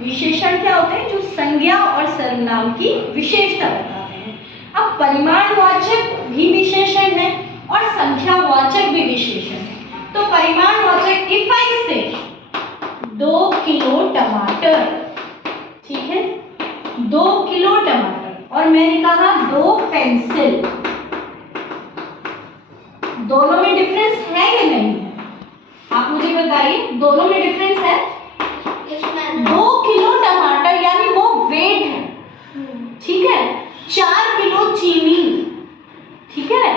विशेषण क्या होते हैं? जो संज्ञा और सर्वनाम की विशेषता बताते हैं। अब परिमाणवाचक भी विशेषण है और संख्यावाचक भी विशेषण है। तो परिमाणवाचक, इफ आई से 2 किलो टमाटर, ठीक है, 2 किलो टमाटर, और मैंने कहा 2 पेंसिल, दोनों में डिफरेंस है या नहीं है? आप मुझे बताइए, दोनों में डिफरेंस है? 2 किलो टमाटर यानी वो वेट है, ठीक है, 4 किलो चीनी, ठीक है,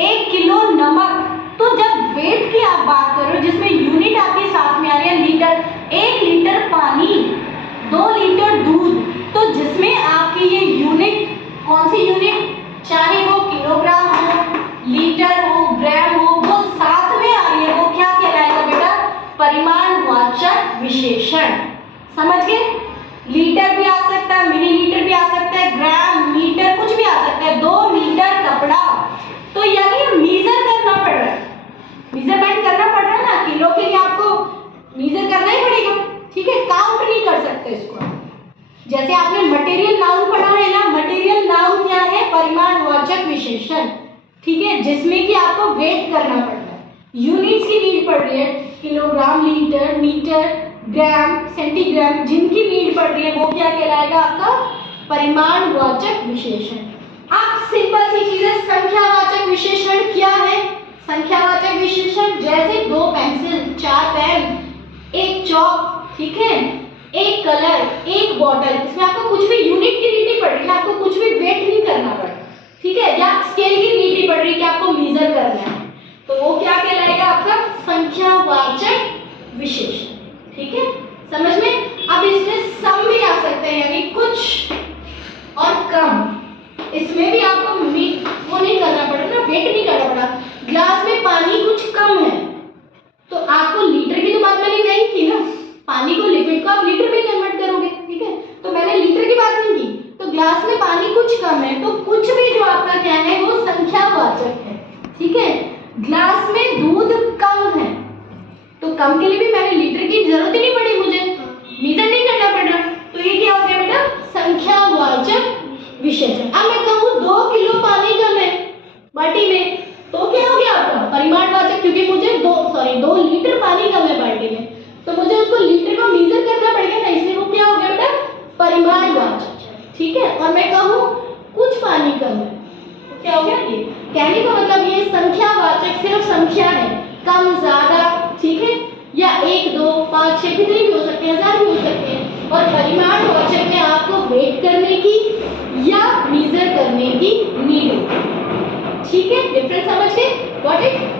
1 किलो नमक। तो जब वेट की आप बात करो जिसमें यूनिट आपके साथ में आ रही है लीटर, 1 लीटर पानी, 2 लीटर दूध, तो जिसमें आपकी ये यूनिट कौन सी यूनिट, चाहे वो किलोग्राम हो, लीटर हो, ग्राम हो, वो साथ में आ रही है, वो क्या कहलाएगा बेटा? परिमाणवाचक विशेषण। समझ गए? लीटर भी आ सकता है, मिलीलीटर भी आ सकता है, ग्राम, मीटर, कुछ भी आ सकता है। 2 मीटर कपड़ा, तो यानी मीजर करना पड़ रहा है, मेजरमेंट करना पड़ रहा है ना, किलो के लिए आपको मेजर करना ही पड़ेगा, ठीक है, काउंट नहीं कर सकते इसको। जैसे आपने मटेरियल नाउन पढ़ा है ना, मटेरियल नाउन क्या है? परिमाणवाचक विशेषण, ठीक है, जिसमें कि आपको वेट करना पड़ रहा है, यूनिट्स की नीड पड़ रही है, किलोग्राम, लीटर, मीटर, ग्राम, सेंटीग्राम, जिनकी नीड पड़ रही है वो क्या कहलाएगा? आपका परिमाणवाचक विशेषण। अब सिंपल सी चीजें, संख्यावाचक विशेषण क्या है? संख्यावाचक विशेषण जैसे 2 पेंसिल, 4 पेन, 1 चॉक, ठीक है, 1 कलर, 1 बॉटल, इसमें आपको कुछ भी यूनिट की नीड नहीं पड़ रही है, आपको कुछ भी वेट नहीं करना पड़ रहा, ठीक है, या स्केल की नीड नहीं पड़ रही कि आपको मेजर करना है, तो वो क्या कहलाएगा? आपका संख्यावाचक विशेषण, ठीक है, समझ में? अब इसमें सम भी आ सकते हैं, यानी कुछ और कम, इसमें भी आपको वो नहीं करना पड़ा ना, वेट नहीं करना पड़ा। ग्लास में पानी कुछ कम है, तो आपको लीटर की तो बात मैंने नहीं की ना, पानी को, लिक्विड को आप लीटर में कन्वर्ट करोगे, ठीक है, तो मैंने लीटर की बात नहीं की। तो ग्लास में पानी कुछ कम है, तो कुछ भी जो आपका क्या है वो संख्यावाचक है, ठीक है। ग्लास में दूध कम है, तो कम के लिए भी मैंने लीटर की जरूरत ही नहीं पड़ी, मुझे मीटर नहीं करना पड़ा, तो ये क्या हो गया बेटा? संख्यावाचक विशेषण। अब मैं कहूँ 2 किलो पानी कम है बाल्टी में, तो क्या हो गया आपका? परिमाणवाचक, क्योंकि मुझे 2 लीटर पानी कम है बाल्टी में, तो मुझे उसको लीटर में मेजर करना पड़ेगा ना, इसलिए वो क्या हो गया बेटा? परिमाणवाचक, ठीक है। और मैं कहूँ कुछ पानी कम है, तो क्या हो गया? ये कहने का मतलब ये संख्यावाचक सिर्फ संख्या है, कम ज्यादा, ठीक है, या 1 2 5 6 कितने भी हो सकते हैं, 1000 भी हो सकते हैं। और परिमाणवाचक में आपको वेट करने की या मेजर करने की नीड होती है, ठीक है। डिफरेंस समझ गए? Got it?